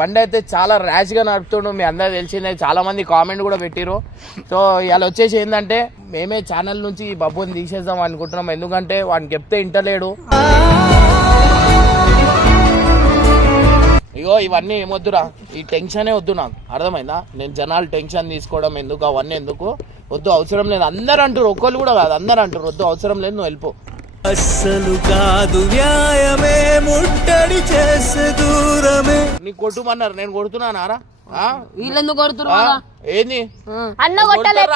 బండి అయితే చాలా ర్యాష్ గా నడుపుతుండు. మీ అందరూ తెలిసిందే, చాలా మంది కామెంట్ కూడా పెట్టిరు. సో ఇవాళ వచ్చేసి ఏంటంటే మేమే ఛానల్ నుంచి ఈ బబ్బుని తీసేద్దాం అనుకుంటున్నాం. ఎందుకంటే వాడిని చెప్తే ఇంటలేడు. ఇగో ఇవన్నీ ఏమొద్దురా, ఈ టెన్షనే వద్దు నాకు, అర్థమైందా? నేను జనాలు టెన్షన్ తీసుకోవడం ఎందుకు, అవన్నీ ఎందుకు వద్దు, అవసరం లేదు. అందరు అంటారు, ఒక్కళ్ళు కూడా కాదు, అందరు అంటారు వద్దు, అవసరం లేదు, నువ్వు వెళ్ళిపో. అస్సలు కాదు న్యాయమే ముట్టడి చేసే దూరమే. నీకు కొట్టుమన్నారు, నేను కొడుతున్నానారా? వీళ్ళెందుకు కొడుతున్నారు? ఏంది అన్న కొట్టలేక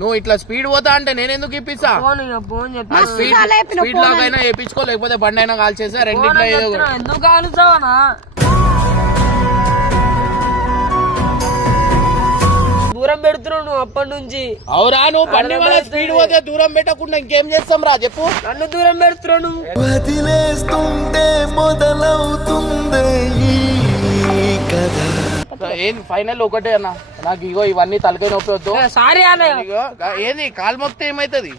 నువ్వు ఇట్లా స్పీడ్ పోతా అంటే నేను ఎందుకు ఇప్పిస్తా? స్పీడ్ లాగా అయినా వేయించుకో, లేకపోతే బండి అయినా కాల్ చేసా, రెండింటిలో ఏదో. ఎందుకు కాలుస్తావనా? దూరం పెడుతున్నావు నువ్వు అప్పటి నుంచి. అవురా, నువ్వు బండి వల్ల స్పీడ్ పోతే దూరం పెట్టకుండా ఇంకేం చేస్తాం రా చెప్పు. నన్ను దూరం పెడుతున్నావు నువ్వు. వదిలేస్తుంటే మొదలవుతుంది కథ. ఏంది ఫైనల్ ఒకటే అన్న, నాకు ఇగో ఇవన్నీ తలకాయ నొప్పి వద్దు. సారీ అన్న. ఏంది కాలు మొక్కితే ఏమైతుంది?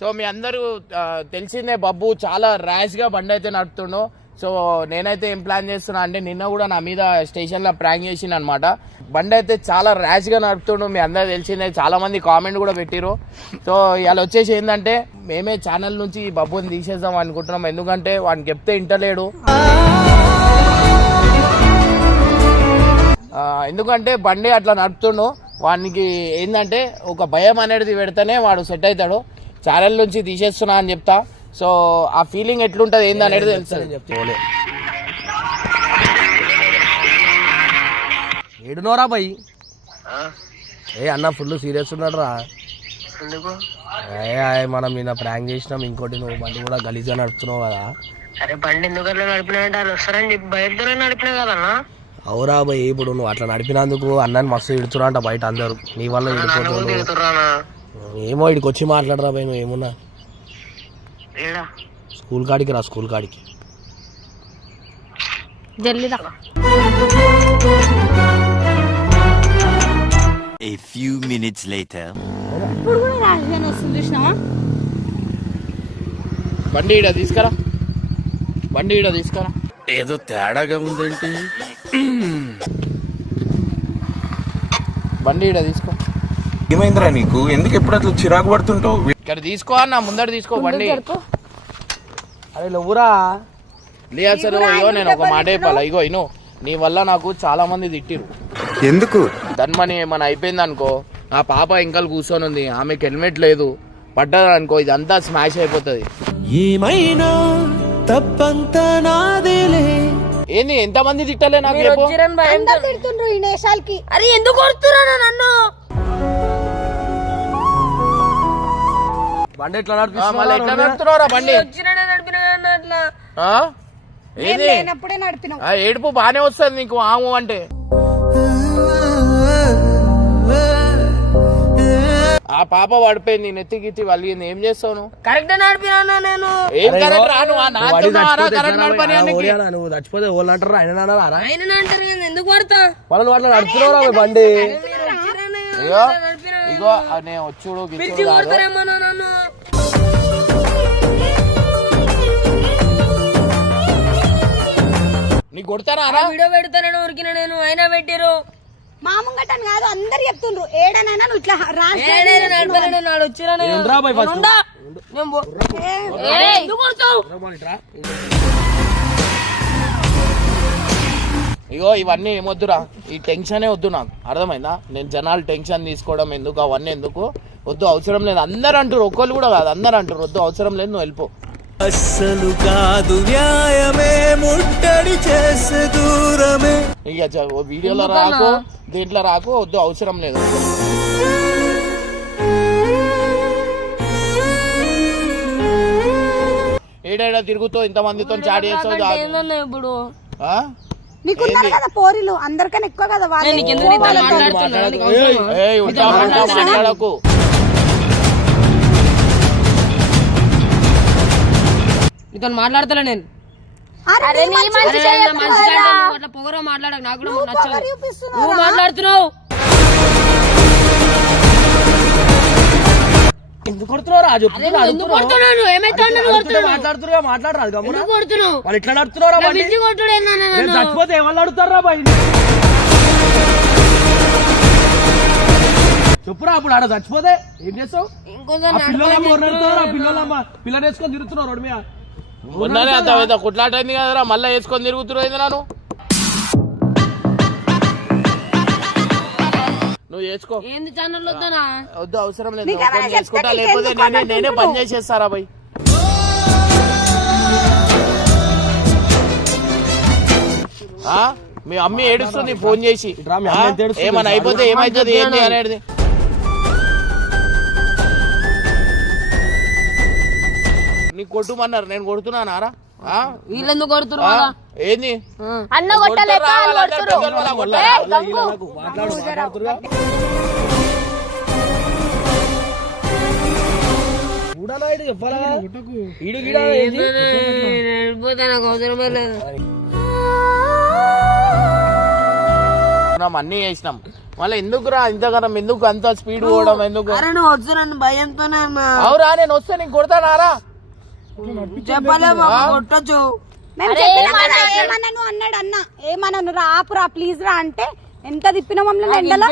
సో మీ అందరూ తెలిసిందే, బబ్బు చాలా ర్యాష్ గా బండి అయితే నడుపుతుండో. సో నేనైతే ఏం ప్లాన్ చేస్తున్నా అంటే, నిన్న కూడా నా మీద స్టేషన్ లో ప్రాంక్ చేసిండు అనమాట. బండి అయితే చాలా ర్యాష్ గా నడుపుతుండు. మీ అందరూ తెలిసిందే, చాలా మంది కామెంట్ కూడా పెట్టిరు. సో ఇవాళ వచ్చేసి ఏంటంటే మేమే ఛానల్ నుంచి ఈ బబ్బుని తీసేద్దాం అనుకుంటున్నాం. ఎందుకంటే వాడిని చెప్తే ఇంటలేడు. ఎందుకంటే బండి అట్లా నడుపుతుండు, వానికి ఏంటంటే ఒక భయం అనేది పెడితేనే వాడు సెట్ అవుతాడు. ఛానల్ నుంచి తీసేస్తున్నా అని చెప్తా. సో ఆ ఫీలింగ్ ఎట్లుంటది ఏంది అనేది తెలుస్తుంది. ఏడునోరా భయ్? ఏ అన్న ఫుల్ సీరియస్ ఉన్నాడు రా. మనం నిన్న ప్రాంక్ చేసినాం, ఇంకోటి నువ్వు బండి కూడా గలీజ్గా నడుపుతున్నావు కదా. అరే బండి ఎందుకు నడిపినా వస్తారని బయట నడిపినా కదన్నా. అవురా భయ్, ఇప్పుడు నువ్వు అట్లా నడిపినందుకు అన్నని మస్తు ఇడుతున్నా అంట బయట అందరు, నీ వల్ల ఏమో ఇడికి వచ్చి మాట్లాడరా భయ్. నువ్వు ఏమున్నా స్కూల్ కాడికి రా, స్కూల్ కాడికి జల్లిదా. A few minutes later. ఇప్పుడు కూడా రాజధాని వస్తుంది చూసినావా? బండి ఈడ తీసుకురా, బండి ఈడ తీసుకురా. ఏదో తేడాగా ఉందేంటి? బండి ఈడ తీసుకో. ఏమైందిరా నీకు? ఎందుకు ఎప్పుడు అట్లా చిరాకు పడుతుంటావు? ఇక్కడ తీసుకో అన్న, ముందర తీసుకో బండి. అరే నువ్వురా లే అసలు. ఇగో నేను ఒక మాట చెప్పాలా, ఇగో ఇను, నీ వల్ల నాకు చాలా మంది తిట్టిరు. ఎందుకు? ధన్మని ఏమైనా అయిపోయింది అనుకో, ఆ పాప ఇంకా కూర్చొని ఉంది, ఆమెకి హెల్మెట్ లేదు, పడ్డది అనుకో ఇదంతా స్మాష్ అయిపోతుంది. ఏమైనా తప్పంతా నాదేలే. ఏంది ఎంతమంది తిట్టలే నాకు చెప్పు. అరే ఎందుకు కొడుతున్నా నన్ను? బండి ఎట్లా నడుపుతున్నారా బండి? ఏంది ఏడుపు బానే వస్తుంది నీకు ఆము అంటే. ఆ పాప పడిపోయింది, నెత్తికి వలిగింది, ఏం చేస్తావు? కరెక్ట్ నడిపినా నేను. ఏం కరెక్ట్ రాను నువ్వు చచ్చిపోతే వాళ్ళు అంటారా? ఆయన అంటారు ఎందుకు పడతా? వాళ్ళు అట్లా నడుపుతున్నారా బండి? ఇగో నేను వచ్చుడు నీకు కొడతారా? వీడియో పెడతానని ఉరికిన నేను, అయినా పెట్టిరు. మామూలుగాని కాదు, అందరు చెప్తుండ్రు ఏడనైనా నువ్వు ఇట్లా ఇగో ఇవన్నీ ఏమొద్దురా, ఈ టెన్షనే వద్దు నాకు, అర్థమైందా? నేను జనాలు టెన్షన్ తీసుకోవడం ఎందుకు, అవన్నీ ఎందుకు వద్దు, అవసరం లేదు. అందరు అంటారు, ఒక్కళ్ళు కూడా కాదు, అందరు అంటారు వద్దు, అవసరం లేదు, నువ్వు వెళ్ళిపో. అస్సలు కాదు న్యాయమే ముట్టడి చేసే దూరమే. ఇక వీడియోలో రాకు, దీంట్లో రాకు, వద్దు, అవసరం లేదు. ఏడేడా తిరుగుతూ ఇంతమందితో చాట్ చేస్తావు. ఇప్పుడు నీకున్నారు కదా పోరీలు అందరికన్నా ఎక్కువ కదా వాళ్ళు. నీకెందుకు నీతో మాట్లాడుతున్నా? నీకు అవసరమా? ఏయ్, ఉల్టా పుల్టా మాట్లాడకు. నీతో మాట్లాడతలే నేను. అరే నీ మంచి అరే, నా మంచి కంటే నువ్వు అట్లా పొగరో మాట్లాడకు, నాకు కూడా నచ్చదు. చూపిస్తున్నావు. నువ్వు మాట్లాడుతున్నావు. ఎందుకు కొడుతున్నావు రా? చెప్పు, అరే, నువ్వు ఎందుకు కొడుతున్నావు? నువ్వు ఏమైతే మాట్లాడుతున్నా మాట్లాడరాదు గమ్మున. ఎందుకు కొడుతున్నావు? వాళ్ళు ఇట్లా నడుతున్నారా? నా బిజీ కొట్టుడు ఏందన్నా నేను నన్ను? చచ్చిపోతే ఎవరు అడుగుతారా బాయ్? చెప్పురా, అప్పుడు ఆడ చచ్చిపోతే ఏం చేస్తావు? ఇంకోసారి పిల్లలమ్మ పిల్లలు వేసుకొని తిరుగుతున్నావు రోడ్డు మీద. మొన్ననే అంత పెద్ద కుట్లాట అయింది కదరా, మళ్ళీ వేసుకొని తిరుగుతున్నావు ఏంది నాను? నువ్వు చేసుకో. ఏంది ఛానల్ వద్దనా? వద్దు, అవసరం లేదు. నీకేమైనా ఓపెన్ చెప్తే చేసుకుంటా, నీకు లేకపోతే ఎందుకు అన్నట్టు నేనే ఉంటున్నావు? పని చేసేస్తారా భయ్. మీ అమ్మ ఏడుస్తుంది ఫోన్ చేసి. రా, మీ అమ్మ ఎంత ఏడుస్తుంది? ఏమన్నా అయిపోతే ఏమైతుంది ఏంటి అనేది. నీకు కొట్టుమన్నారు, నేను కొడుతున్నానారా? వీళ్ళెందుకు కొడుతున్నారు? ఏంది అన్న కొట్టలేక వాళ్ళు కొడుతుర్రు. ఏయ్, గంగు. మాట్లాడుతురుగా. చూడాలా ఈడు చెప్పాలా? ఈడు గీడా ఏంది? వెళ్ళిపోతే నాకు అవసరమే లేదు. అన్ని చేసినాం, మళ్ళీ ఎందుకురా ఇంతకన్నా ఎందుకు అంత స్పీడ్ పోవడం ఎందుకు? అరే నువ్వు వచ్చు నన్ను భయంతోనే అవురా, నేను వస్తే నీకు కొడతానారా? చెప్పలే కొట్టచ్చు. మేము చెప్పిన మాట ఏమన్నాను అన్నాడు అన్న. ఏమన్నాను రా ఆపురా ప్లీజ్ రా అంటే ఎంత తిప్పిన మమ్మల్ని ఎండలో.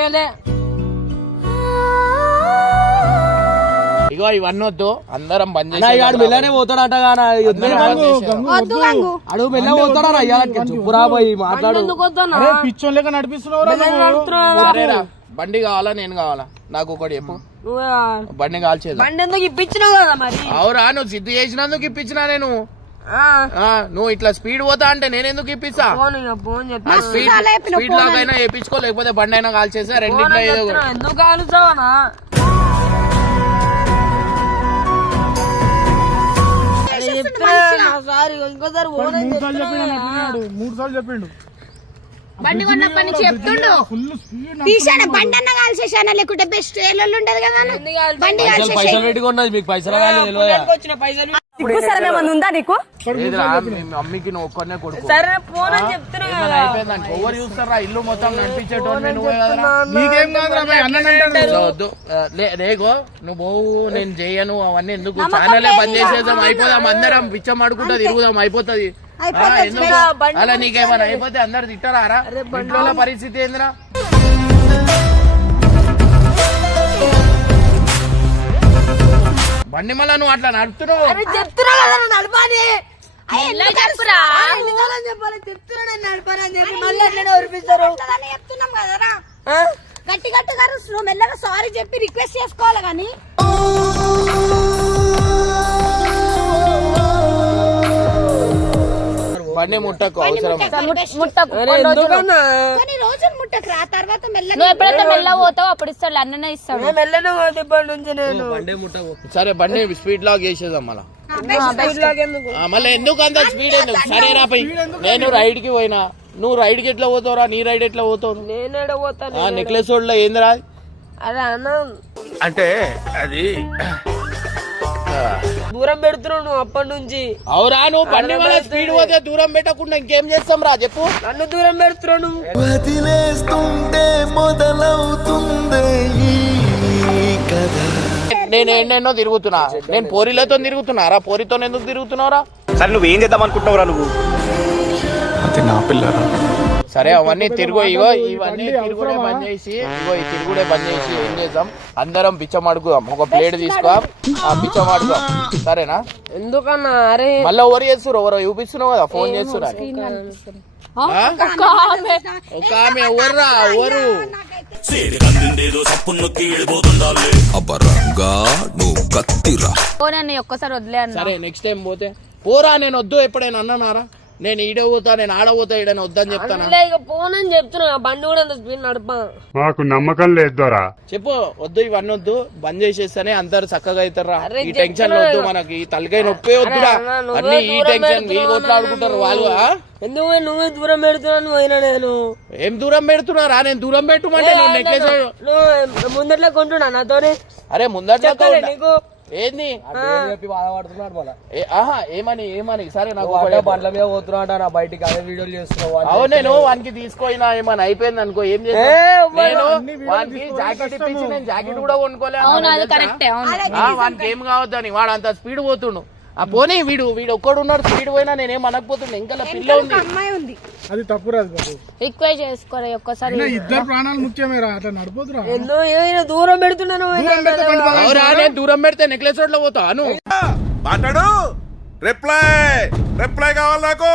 ఇగో ఇవన్నీ వద్దు, అందరం బంద్ అన్నా, ఇక ఆడు మెల్లనే పోతాడట గానా? వద్దు గంగు. అడుగు మెల్ల పోతాడా? అయ్యాలకి చెప్పురా పోయి మాట్లాడు. ఎందుకు వద్దన్నా? సరేరా, బండి కావాలా నేను కావాలా? నాకు ఒకటి చెప్పు, బండి కాల్చేది. బండి ఎందుకు ఇప్పించినావు కదా మరి? అవురా, నువ్వు సిద్ధు చేసినందుకు ఇప్పించినా నేను. నువ్వు ఇట్లా స్పీడ్ పోతా అంటే నేను ఎందుకు ఇప్పిస్తా? ఫోన్ ఆ స్పీడ్ లాగైనా వేయించుకో, లేకపోతే బండి అయినా కాల్చేసా, రెండింటిలో ఏదో ఒకటి. ఎందుకు కాలుస్తావనా? ఇంకోసారి బండి కొన్నప్పటి నుంచి చెప్తుండు తీసాను బండి అన్న కాల్చేసానా, లేకుంటే బెస్ట్ ఏళ్ళు ఉండదు కదా అన్న. బండి పైసలు పెట్టుకున్నది మీకు పైసలు వచ్చిన పైసలు ఉందా నీకు? లేదురా, మీ మమ్మీకి నువ్వు ఒక్కనే కొడుకు. సరే ఫోన్ అని చెప్తున్నా కదా. అయిపోయిందండి, ఎవరు చూస్తారా? ఇల్లు మొత్తం నడిపించేటోడు నువ్వే కదరా. వద్దు, రేగో నువ్వు పోవు, నేను చేయను అవన్నీ ఎందుకు? ఛానలే బంద్ చేసేద్దాం, అయిపోదాం, అందరం పిచ్చం ఆడుకుంటా తిరుగుదాం, అయిపోతుంది. ఎందుకు అలా? నీకేమైనా అయిపోతే అందరు తిట్టారా? ఇంట్లో పరిస్థితి ఏందిరా? బండి మళ్ళా నువ్వు అట్లా నడుపుతున్నావు. చెప్తున్నా కదా నడపాలి. చెప్పాలి చెప్తున్నా నేను నడపాలని చెప్పి మళ్ళీ అట్లనే ఒరిపిస్తారు. చెప్తున్నాం కదరా, గట్టి గట్టిగా నువ్వు మెల్లగా సారీ చెప్పి రిక్వెస్ట్ చేసుకోవాలి కానీ. బండి ముట్టకు, అవసరం కానీ రోజులు ముట్టకు రా, తర్వాత మెల్లగా ఎప్పుడైతే మెల్ల పోతావు అప్పుడు ఇస్తాడు, అన్ననే ఇస్తాడు. మెల్లనే పోతే ఇప్పటి నుంచి నేను సరే బండి స్పీడ్ లాగ్ చేసేద్దాం మళ్ళా. మళ్ళీ ఎందుకు అంత స్పీడ్ ఎందుకు? సరే రా పై, నేను రైడ్ కి పోయినా, నువ్వు రైడ్ కి ఎట్లా పోతావురా? నీ రైడ్ ఎట్లా పోతావు? నేను పోతాను. నెక్లెస్ రోడ్ లో ఏందిరా? అదే అన్న అంటే అది దూరం పెడుతున్నావు నువ్వు అప్పటి నుంచి. అవురా, నువ్వు బండి వల్ల స్పీడ్ పోతే దూరం పెట్టకుండా ఇంకేం చేస్తాం రా చెప్పు? నన్ను దూరం పెడుతున్నావు నువ్వు. వదిలేస్తుంటే మొదలవుతుంది ఈ కథ. నేను ఎన్నెన్నో తిరుగుతున్నా, నేను పోరీలతో తిరుగుతున్నారా? పోరితో ఎందుకు తిరుగుతున్నావురా? సరే నువ్వేం చేద్దాం అనుకుంటున్నావురా నువ్వు? అది నా పిల్లరా. సరే అవన్నీ తిరుగు, ఇగో ఇవన్నీ తిరుగుడే బంద్ చేసి, ఇగో ఈ తిరుగుడే బంద్ చేసి ఏం చేద్దాం, అందరం బిచ్చం అడుగుదాం. ఒక ప్లేట్ తీసుకో, బిచ్చం అడుగుదాం, సరేనా? ఎందుకన్నా? అరే మళ్ళీ ఎవరు చేస్తున్నారు? ఎవరో చూపిస్తున్నావు కదా, ఫోన్ చేస్తున్నారు. ఒక ఆమె ఎవర్రా? ఎవరు? పోనీ ఒక్కసారి వదిలే అన్న. సరే నెక్స్ట్ టైం పోతే పోరా, నేను వద్దు ఎప్పుడైనా అన్నానారా? నేను ఈడ పోతా నేను ఆడ పోతా ఈడని వద్దని చెప్తాను. ఇక ఫోన్ అని చెప్తున్నా బండి కూడా అంత స్పీడ్ నడపా. మాకు నమ్మకం లేదు దొరా. చెప్పు వద్దు ఇవన్నీ వద్దు బంద్ చేసేస్తానే అందరు చక్కగా అవుతారా. ఈ టెన్షన్ వద్దు మనకి, ఈ తలకాయ నొప్పి వద్దురా. అన్ని ఈ టెన్షన్ వీళ్ళు కొట్లాడుకుంటారు వాళ్ళు. ఎందుకు నువ్వే దూరం పెడుతున్నాను పోయినా నేను. ఏం దూరం పెడుతున్నారా? నేను దూరం పెట్టమంటే నువ్వు నెక్లెస్ నువ్వు ముందట్లో కొంటున్నా నాతోనే. అరే ముందట్లో నీకు ఏంది చెప్పి బాధపడుతున్నాడు మళ్ళా. ఏమని సరే నాకు బండ్ల మీద పోతున్నా నా బయటికి అదే వీడియోలు చేస్తున్నావు. అవును నేను వానికి తీసుకోయినా ఏమని అయిపోయింది అనుకో ఏం చేస్తాను నేను వానికి జాకెట్ ఇప్పించి నేను జాకెట్ కూడా కొనుక్కోలేదు. వానికి ఏం కావద్దని వాడు అంత స్పీడ్ పోతుండు. ఆ పోనీ వీడు ఒక్కడు ఉన్నాడు స్పీడ్ పోయినా నేనేం అనకపోతుండే. ఇంకా పిల్ల ఉంది అది తప్పు రాదు బాబు. రిక్వెస్ట్ చేసుకోరా ఒక్కసారి. ఇద్దరు ప్రాణాలు ముఖ్యమేరా, అట్లా నడిపోతురా. దూరం పెడుతున్నాను. నేను దూరం పెడితే నెక్లెస్ రోడ్ లో పోతాను. మాట్లాడు. రిప్లై కావాలి నాకు.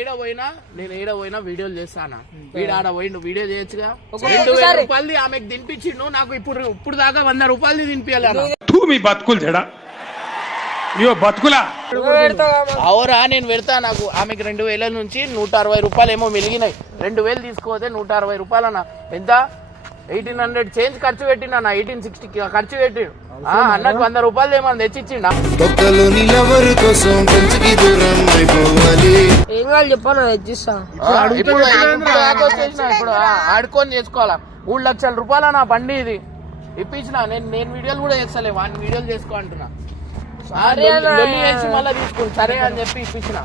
ఏడ పోయినా వీడియోలు చేస్తానా? వీడు ఆడ పోయిండు వీడియో చేయొచ్చుగా. 2000 రూపాయలది ఆమెకు తినిపించిండు. నాకు ఇప్పుడు దాకా 100 రూపాయలది తినిపించాలి. మీ బతుకులు చెడా బతుకులా అవురా నేను పెడతా. నాకు ఆమెకి 2000 నుంచి 160 రూపాయలు ఏమో మిలిగినాయి. 2000 తీసుకోతే 160 రూపాయలు అన్న. ఎంత 1800 చేంజ్ ఖర్చు పెట్టినా 1860 ఖర్చు పెట్టి అన్నకు 100 రూపాయలు ఏమన్నా తెచ్చిచ్చిండా? ఏం కావాలి చెప్పాను తెచ్చిస్తా. ఇప్పుడు ఆడుకొని చేసుకోవాలా. 3 లక్షల రూపాయలు నా బండి ఇది ఇప్పించిన. నేను వీడియోలు కూడా చేస్తలే, వాడిని వీడియోలు చేసుకో అంటున్నా. మళ్ళీ తీసుకుని సరే అని చెప్పి ఇప్పించిన.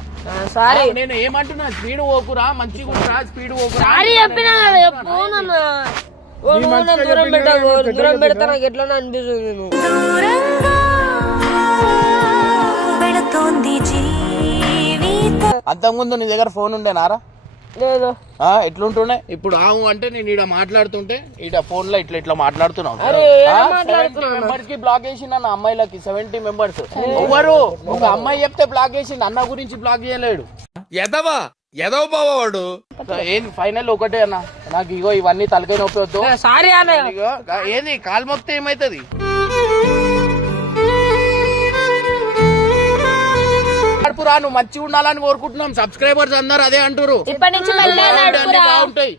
సారీ నేను ఏమంటున్నా స్పీడ్ పోకురా మంచిగా ఉంటా స్పీడ్ పోకురా. దూరం పెడతా నాకు ఎట్లా అనిపిస్తుంది. అంతకుముందు నీ దగ్గర ఫోన్ ఉండేనారా? లేదు. ఎట్లుంటుండే? ఇప్పుడు ఆవు అంటే నేను ఈడ మాట్లాడుతుంటే ఈడ ఫోన్ లో ఇట్లా మాట్లాడుతున్నావు. 70 మెంబర్స్ కి బ్లాక్ చేసిండు అన్న. అమ్మాయిలకి 70 మెంబర్స్. ఎవరు ఒక అమ్మాయి చెప్తే బ్లాక్ చేసిండు, అన్న గురించి బ్లాక్ చేయలేడు. ఎదవ బావాడు. ఏంది ఫైనల్ ఒకటే అన్న, నాకు ఇగో ఇవన్నీ తలకాయ నొప్పి వద్దు. సారీ అన్న. ఏంది కాలు మొక్కితే ఏమైతుంది? నువ్వు మంచిగా ఉండాలని కోరుకుంటున్నాం. సబ్స్క్రైబర్స్ అందరు అదే అంటారు. ఇప్పటి నుంచి బాగుంటాయి.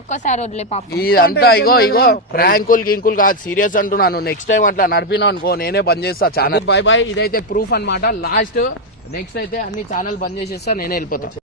ఒక్కసారి వదిలే పాప. ఇదంతా ఇగో ప్రాంకుల్ గింకుల్ కాదు, సీరియస్ అంటున్నాను. నెక్స్ట్ టైం అట్లా నడిపినా అనుకో నేనే బంద్ చేస్తా ఛానల్. బై ఇదైతే ప్రూఫ్ అన్నమాట. లాస్ట్ నెక్స్ట్ అయితే అన్ని ఛానల్ బంద్ చేసేస్తా, నేనే వెళ్ళిపోతా.